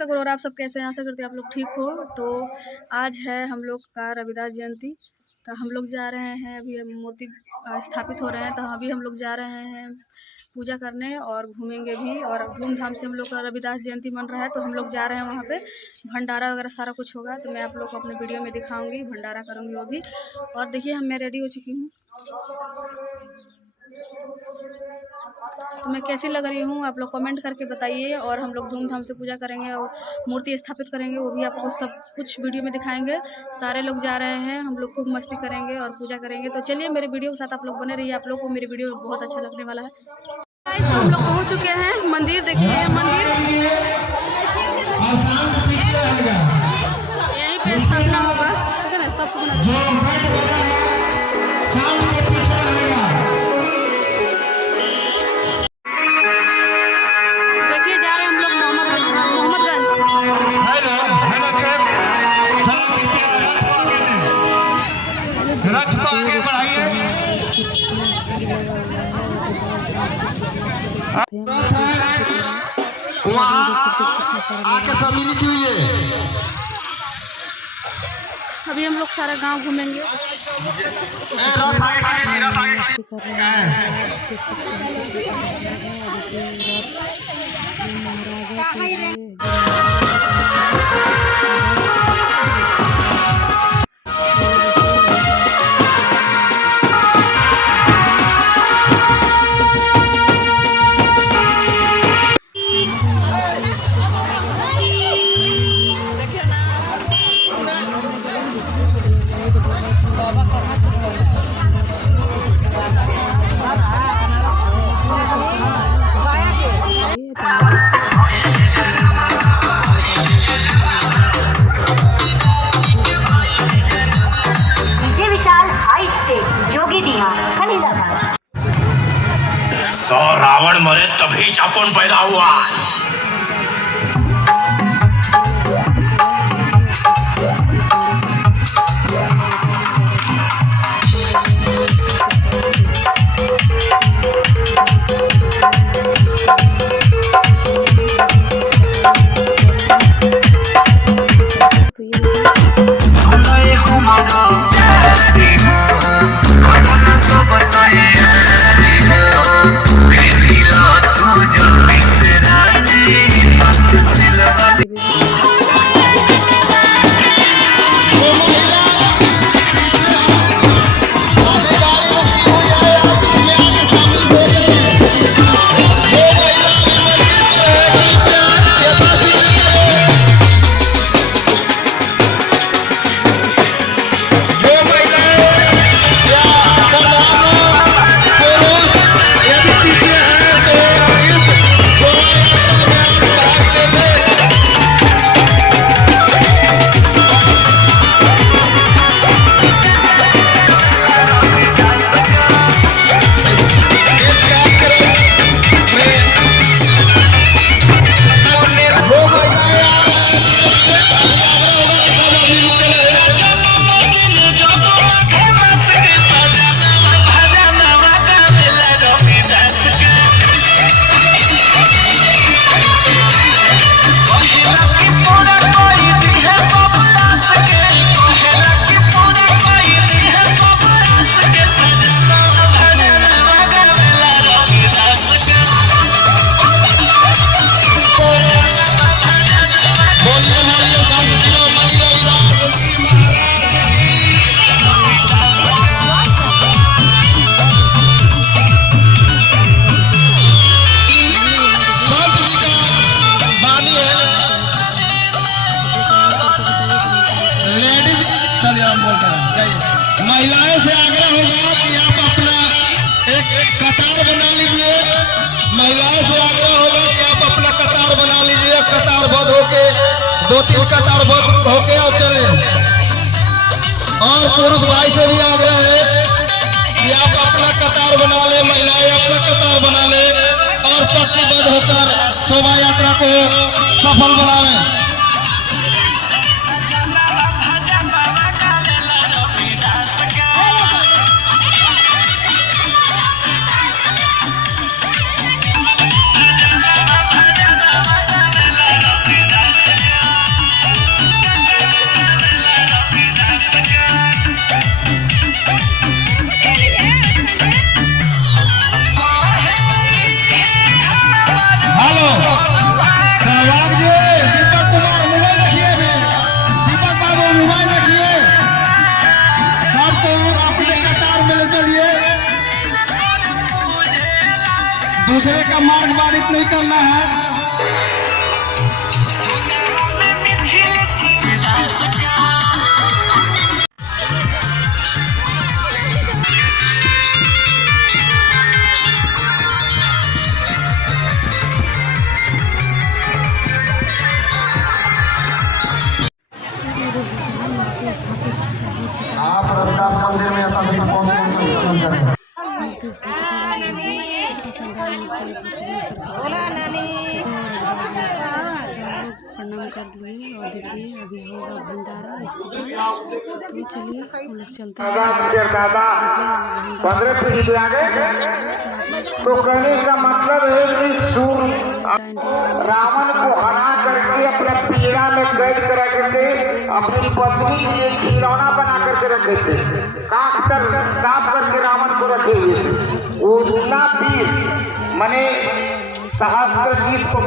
दर्शक और आप सब कैसे हैं? आशा करते हैं आप लोग ठीक हो। तो आज है हम लोग का रविदास जयंती। तो हम लोग जा रहे हैं, अभी मूर्ति स्थापित हो रहे हैं, तो अभी हम लोग जा रहे हैं पूजा करने और घूमेंगे भी। और धूमधाम से हम लोग का रविदास जयंती मन रहा है, तो हम लोग जा रहे हैं वहाँ पे। भंडारा वगैरह सारा कुछ होगा, तो मैं आप लोग को अपने वीडियो में दिखाऊंगी। भंडारा करूँगी वो भी। और देखिए मैं रेडी हो चुकी हूँ, तो मैं कैसी लग रही हूँ आप लोग कमेंट करके बताइए। और हम लोग धूमधाम से पूजा करेंगे और मूर्ति स्थापित करेंगे, वो भी आपको सब कुछ वीडियो में दिखाएंगे। सारे लोग जा रहे हैं, हम लोग खूब मस्ती करेंगे और पूजा करेंगे। तो चलिए मेरे वीडियो के साथ आप लोग बने रहिए, आप लोग को मेरी वीडियो बहुत अच्छा लगने वाला है। गाइस हम लोग पहुँच चुके हैं मंदिर। देखिए मंदिर यहीं पे स्थापना होगा, ठीक है ना, सबको वहाँ आके सम्मिलित हुई है। अभी हम लोग सारा गांव घूमेंगे। तो रावण मरे तभी आपण पैदा हुआ। महिलाएं से आग्रह होगा कि आप अपना एक कतार बना लीजिए। महिलाएं से आग्रह होगा कि आप अपना कतार बना लीजिए। कतारबद्ध होके 2-3 कतारबद्ध होके और चले। और पुरुष भाई से भी आग्रह है कि आप अपना कतार बना ले, महिलाएं अपना कतार बना ले और पंक्तिबद्ध होकर शोभा यात्रा को सफल बनावे। दूसरे का मार्ग बाधित नहीं करना है। आप रविदास मंदिर में यथाशीघ्र पहुंचे। प्रणाम कर लिए और देखिए अभी होगा भंडारा। इसके बाद तो चलिए हम लोग चलते हैं 15 फीट आगे। तो कहने का मतलब है कि सूर्य रावण को हरा करके अपने पीड़ा में कैद करा करके अपनी पत्नी के लिए खिलौना बना करके रखे थे, काट कर साफ करके रावण को रखे हुए थे। वो पीर माने सहस्त्र जीत को